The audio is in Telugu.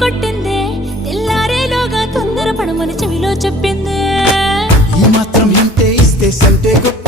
కొట్టిందే తెల్లారేలోగా తొందర పడమని చెవిలో చెప్పిందే ఈ మాత్రం ఇంతే ఇస్తే సంటే కొట్ట